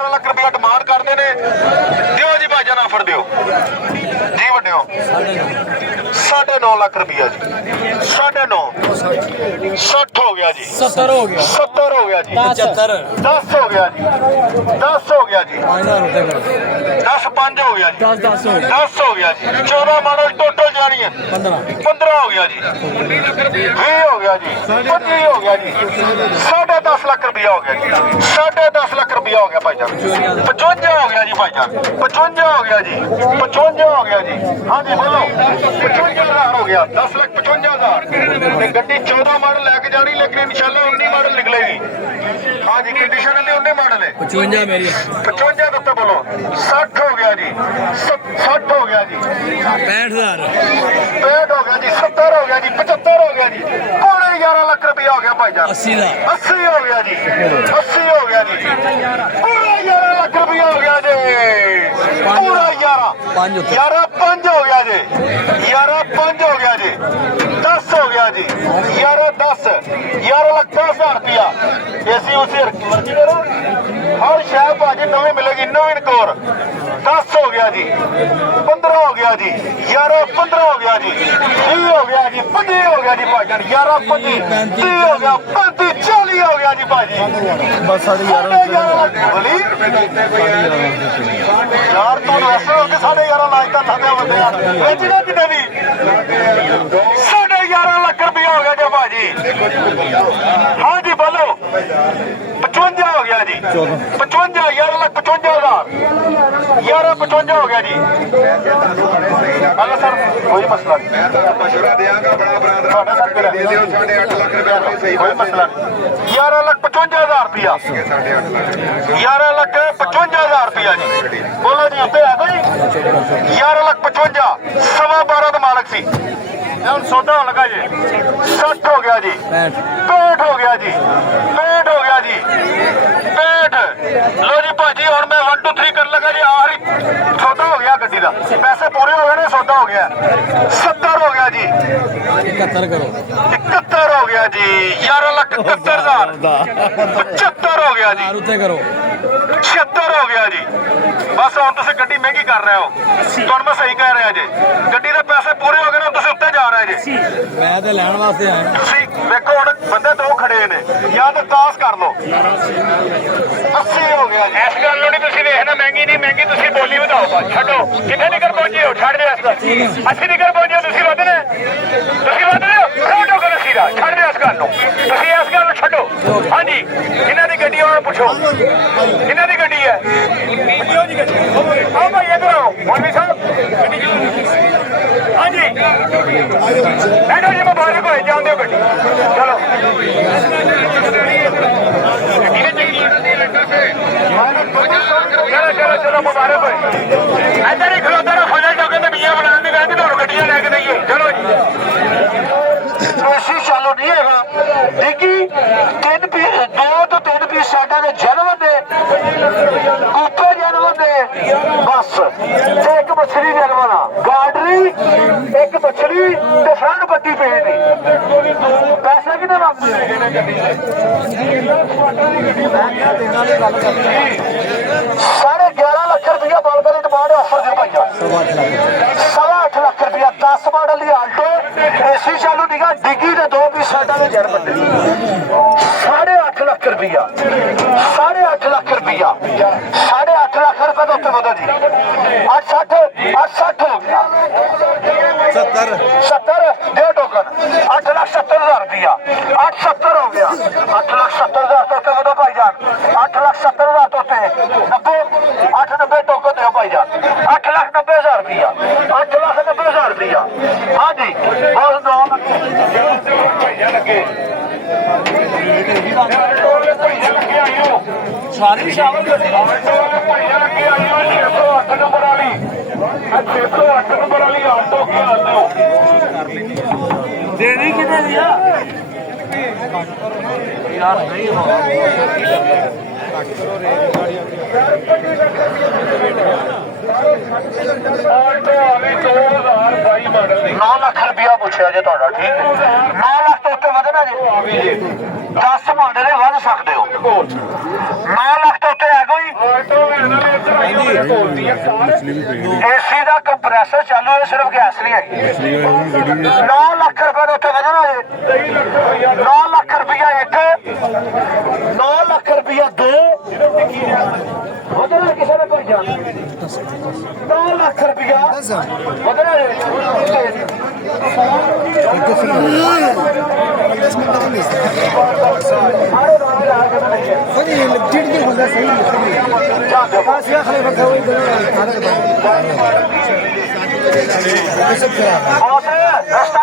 11 ਲੱਖ ਰੁਪਇਆ ਡਿਮਾਂਡ ਕਰਦੇ ਨੇ। ਦਿਓ ਜੀ ਭਾਈਜਾਨ ਆਫਰ ਦਿਓ ਜੀ ਵੱਡਿਓ। 9.5 ਲੱਖ ਰੁਪਇਆ ਜੀ। 9.5 60 ਹੋ ਗਿਆ ਜੀ। 70 ਹੋ ਗਿਆ। 70 ਹੋ ਗਿਆ ਜੀ। 75 10 ਹੋ ਗਿਆ ਜੀ। 10 ਹੋ ਗਿਆ ਜੀ। 10 5 ਹੋ ਗਿਆ ਜੀ। 10 ਹੋ ਗਿਆ। 10 ਹੋ ਗਿਆ ਜੀ। 14 ਮਾਡਲ ਟੋਟਲ ਜਾਣੀ ਹੈ। 15 ਹੋ ਗਿਆ ਜੀ। 20 ਹੋ ਗਿਆ ਜੀ। 25 ਹੋ ਗਿਆ ਜੀ। 10.5 ਲੱਖ ਰੁਪਇਆ ਹੋ ਗਿਆ ਜੀ। 10.5 ਲੱਖ ਰੁਪਇਆ ਹੋ ਗਿਆ ਭਾਈਜਾਨ। 55 ਹੋ ਗਿਆ ਜੀ ਭਾਈਜਾਨ। 55 ਹੋ ਗਿਆ ਜੀ। 55 ਹੋ ਗਿਆ ਜੀ। ਹਾਂਜੀ ਬੋਲੋ। 55,000 ਹੋ ਗਿਆ। 10 ਲੱਖ 55,000 ਤੇ ਗੱਡੀ 14 ਮਾਡਲ ਲੈ ਕੇ ਜਾਣੀ, ਲੇਕਿਨ ਇਨਸ਼ਾਅੱਲਾ 19 ਮਾਡਲ ਨਿਕਲੇਗੀ। ਹਾਂਜੀ ਕੰਡੀਸ਼ਨ ਵਾਲੀ 19 ਮਾਡਲ ਹੈ। 55 ਮੇਰੀ 55 ਦਿੱਤਾ ਬੋਲੋ। 60 ਹੋ ਗਿਆ ਜੀ। 60 ਹੋ ਗਿਆ ਜੀ। 65000 65 ਹੋ ਗਿਆ ਜੀ। 70 ਹੋ ਗਿਆ ਜੀ। 75 ਹੋ ਗਿਆ ਜੀ। ਪੌਣੇ 11 ਲੱਖ ਰੁਪਇਆ ਹੋ ਗਿਆ ਭਾਈਜਾਨ। 80 ਦਾ 80 ਹੋ ਗਿਆ ਜੀ। 80 ਹੋ ਗਿਆ ਜੀ। ਪੂਰਾ 11 ਲੱਖ ਰੁਪਇਆ ਹੋ ਗਿਆ ਜੀ। ਪੂਰਾ 11 11 5 ਹੋ ਗਿਆ ਜੀ। 11 5 ਹੋ ਗਿਆ ਜੀ। 10 ਹੋ ਗਿਆ ਜੀ। 11 10 11 ਲੱਖ 10,000 ਰੁਪਇਆ। ਏਸੀ ਉਸੇ ਮਰਜ਼ੀ ਕਰੋ। ਹਰ ਸ਼ਹਿਰ ਭਾਜੀ ਨਵੀਂ ਮਿਲੇਗੀ। ਨਵੀਂ ਕੋਰ 10 ਹੋ ਗਿਆ ਜੀ। 15 ਹੋ ਗਿਆ ਜੀ। 11 15 ਹੋ ਗਿਆ ਜੀ। 20 ਹੋ ਗਿਆ ਜੀ। 25 ਹੋ ਗਿਆ ਜੀ ਭਾਈਜਾਨ। 11 25 30 ਹੋ ਗਿਆ। 35 40 ਹੋ ਗਿਆ ਜੀ ਭਾਜੀ। ਬਸ 11.5 ਬਲੀ ਯਾਰ ਤੂੰ ਦੱਸ ਕਿ 11.5 ਲੱਖ ਦਾ ਥਾਂਦੇ ਬੰਦੇ ਆ ਵੇਚਣਾ ਕਿਤੇ ਵੀ। 11.5 ਲੱਖ ਰੁਪਇਆ ਹੋ ਗਿਆ ਜੀ ਭਾਜੀ। ਹਾਂਜੀ ਬੋਲੋ। 55 ਹੋ ਗਿਆ ਜੀ। 55 11 ਲੱਖ 55,000 11 55 ਹੋ ਗਿਆ ਜੀ। ਹਲੋ ਸਰ ਕੋਈ ਮਸਲਾ ਨਹੀਂ। ਮਸ਼ਵਰਾ ਦਿਆਂਗਾ ਬੜਾ ਬਰਾਦਰ ਤੁਹਾਡਾ ਸਰ ਕਿਹੜਾ ਦੇ ਦਿਓ 8.5 ਲੱਖ ਰੁਪਏ ਸਹੀ ਕੋਈ ਮਸਲਾ ਨਹੀਂ। 11 ਲੱਖ 55,000 ਰੁਪਇਆ। 8.5 ਲੱਖ 11 ਲੱਖ 55,000 ਰੁਪਇਆ ਜੀ। ਬੋਲੋ ਜੀ ਉੱਤੇ ਆ ਗਈ। 11 ਲੱਖ 55 ਸਵਾ 12 ਦਾ ਮਾਲਕ ਸੀ। ਹੁਣ ਸੌਦਾ ਹੋਣ ਲੱਗਾ ਜੀ। 60 ਹੋ ਗਿਆ ਜੀ। 65 ਹੋ ਗਿਆ ਜੀ। 65 ਹੋ ਗਿਆ ਜੀ। 65 ਲੋ ਜੀ ਭਾਜੀ ਹੁਣ ਮੈਂ 1 2 3 ਕਰਨ ਲੱਗਾ ਜੀ। ਆਖਰੀ ਸੌਦਾ ਹੋ ਗਿਆ ਗੱਡੀ ਦਾ। ਪੈਸੇ ਪੂਰੇ ਹੋ ਗਏ ਨੇ। ਸੌਦਾ ਹੋ ਗਿਆ। 70 ਹੋ ਗਿਆ ਜੀ। 71 ਕਰੋ। 71 ਹੋ ਗਿਆ ਜੀ। 11 ਲੱਖ 71,000 75 ਹੋ ਗਿਆ ਜੀ। ਉੱਤੇ ਕਰੋ। 76 ਹੋ ਗਿਆ ਜੀ। ਬਸ ਹੁਣ ਤੁਸੀਂ ਗੱਡੀ ਮਹਿੰਗੀ ਕਰ ਰਹੇ ਹੋ। ਤੁਹਾਨੂੰ ਮੈਂ ਸਹੀ ਕਹਿ ਰਿਹਾ ਜੀ। ਗੱਡੀ ਦੇ ਪੈਸੇ ਪੂਰੇ ਹੋ ਗਏ ਨੇ। ਤੁਸੀਂ ਉੱਤੇ ਜਾ ਰਹੇ ਜੀ। ਮੈਂ ਤੇ ਲੈਣ ਵਾਸਤੇ ਆਇਆ। ਤੁਸੀਂ ਵੇਖੋ ਹੁਣ ਬੰਦੇ ਦੋ ਖੜੇ ਨੇ। ਜਾਂ ਤਾਂ ਤਾਸ ਕਰ ਲਓ। 80 ਹੋ ਗਿਆ ਜੀ। ਇਸ ਗੱਲ ਨੂੰ ਨਹੀਂ ਤੁਸੀਂ ਵੇਖਣਾ ਮਹਿੰਗੀ ਨਹੀਂ ਮਹਿੰਗੀ, ਤੁਸੀਂ ਬੋਲੀ ਵਧਾਓ ਬਸ। ਛੱਡੋ ਕਿੱਥੇ ਨਿਕਲ ਪਹੁੰਚੇ ਹੋ। ਛੱਡ ਦਿਓ ਇਸ ਗੱਲ। ਅਸੀਂ ਨਿਕਲ ਪਹੁੰਚੇ ਹੋ, ਤੁਸੀਂ ਵਧਨੇ। ਤੁਸੀਂ ਵਧਨੇ ਹੋ। ਛੱਡੋ ਗੱਲ ਸੀਰਾ। ਛੱਡ ਦਿਓ ਇਸ ਗੱਲ ਨੂੰ। ਤੁਸੀਂ ਇਸ ਗੱਲ ਨੂੰ ਛੱਡੋ। ਹਾਂਜੀ ਇਹਨਾਂ ਦੀ ਗੱਡੀ ਉਹਨਾਂ ਨੂੰ ਪੁੱਛੋ। ਇਹਨਾਂ ਦੀ ਗੱਡੀ ਹੈ। ਆਓ ਭਾਈ ਇੱਧਰ ਆਓ। ਮੌਲਵੀ ਸਾਹਿਬ ਹਾਂਜੀ ਬੈਠੋ ਜੀ। ਮੁਬਾਰਕ ਹੋਏ। ਜਾਣ ਦਿਓ ਗੱਡੀ। ਚਲੋ ਚਲੋ ਚਲੋ ਮੁਬਾਰਕ ਹੋਏ। ਇੱਧਰ ਹੀ ਖਲੋਤਾ ਨਾ ਫਜ਼ਲ ਟੋਕੇ ਤੇ ਬੀਆਂ ਬਣਾਉਣ ਦੀ ਵੈਸੇ ਤੁਹਾਨੂੰ ਗੱਡੀਆਂ ਲੈ ਕੇ ਦਈਏ। ਚਲੋ ਜੀ ਕੋਸ਼ਿਸ਼ ਚਾਲੂ ਨਹੀਂ ਹੈਗਾ। ਦੇਖੀ 3 ਪੀਸ 2 ਤੋਂ 3 ਪੀਸ ਸਾਡੇ ਦੇ ਜਨਮ ਦੇ ਕੂਪੇ ਜਨਮ ਦੇ ਬਸ ਤੇ ਇੱਕ ਮਛਲੀ ਜਨਮ ਦਾ ਗਾਡਰੀ ਇੱਕ ਮਛਲੀ ਤੇ ਫਰੰਟ ਪੱਟੀ ਪੇਜ ਦੀ। ਪੈਸਾ ਕਿੰਨਾ ਮੰਗਦੇ ਸਾਢੇ 11 ਲੱਖ ਰੁਪਇਆ ਬਲਦ ਦੀ ਡਿਮਾਂਡ ਆਫਰ ਦੇ ਭਾਈਆ। 8.5 ਲੱਖ ਰੁਪਇਆ 10 ਮਾਡਲ ਦੀ ਆਲਟੋ ਏਸੀ ਚਾਲੂ ਨਿਗਾ ਡਿੱਗੀ ਦੇ 2 ਪੀਸ ਸਾਡਾ ਦੇ ਜਨਮ ਦੇ। 8.5 ਲੱਖ ਰੁਪਇਆ। 8.5 ਲੱਖ ਰੁਪਇਆ। 8.5 ਲੱਖ ਰੁਪਏ ਦਾ ਉੱਤੇ ਵਧੋ ਜੀ। 860 ਹੋ ਗਿਆ। 70 ਦੇ ਟੋਕਨ 8,70,000 ਰੁਪਇਆ। 870 ਹੋ ਗਿਆ। 8,70,000 ਤੋਂ ਉੱਤੇ ਵਧੋ ਭਾਈਜਾਨ। 8,70,000 ਤੋਂ ਉੱਤੇ 90 890 ਟੋਕਨ ਦਿਓ ਭਾਈਜਾਨ। 8,90,000 ਰੁਪਇਆ। 8,90,000 ਰੁਪਇਆ। ਹਾਂਜੀ ਬਹੁਤ ਦੋ ਲੱਗੇ ਸਾਰੀ ਸ਼ਾਮਲ ਲੱਗੇ ਆਇਓ 608 ਨੰਬਰ ਵਾਲੀ। 608 ਨੰਬਰ ਵਾਲੀ ਆਟੋ ਕੀ ਆਉਂਦੇ ਦੇਣੀ ਕਿੰਨੇ ਦੀ ਆ ਯਾਰ ਨਹੀਂ ਹੋਣਾ। ਆਟੋ ਵਾਲੀ 2022 ਮਾਡਲ ਦੀ 9 ਲੱਖ ਰੁਪਇਆ ਪੁੱਛਿਆ ਜੇ ਤੁਹਾਡਾ। ਠੀਕ ਹੈ 9 ਲੱਖ ਤੋਂ ਉੱਤੇ ਵਧਣਾ ਜੀ। 10 ਮਾਡਲ ਵੱਧ ਸਕਦੇ ਹੋ। 9 ਲੱਖ ਤੋਂ ਉੱਤੇ ਹੈ ਕੋਈ ਏਸੀ ਦਾ ਕੰਪਰੈਸਰ ਚਾਲੂ ਹੈ, ਸਿਰਫ ਗੈਸ ਨਹੀਂ ਹੈਗੀ। 9 ਲੱਖ ਰੁਪਏ ਦੇ ਉੱਤੇ ਵਧਣਾ ਜੇ। 9 ਲੱਖ ਰੁਪਇਆ 1, 9 ਲੱਖ ਰੁਪਇਆ 2, ਵਧਣਾ ਕਿਸੇ ਨੇ ਭੇਜਿਆ 9 ਲੱਖ ਰੁਪਇਆ ਵਧਣਾ ਜੇ। ਰਸਤਾ